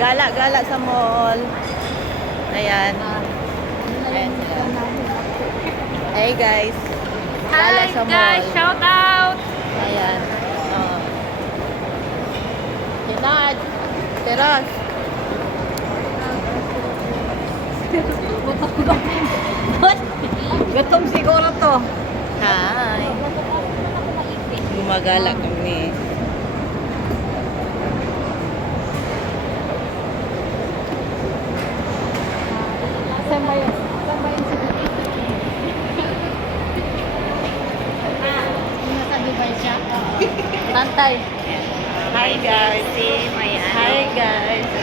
Gala-gala sa mall. Ayan. Ayan sila. Hey guys. Gala Hi sa mall. guys, shout out! Ayan. Oh. Tinad. Teras. Gutom siguro to. Hi. Gumagala kami. Saan ba yun? Saan ba yun nasa Dubai siya? Tantay. Hi guys. Si may Hi guys.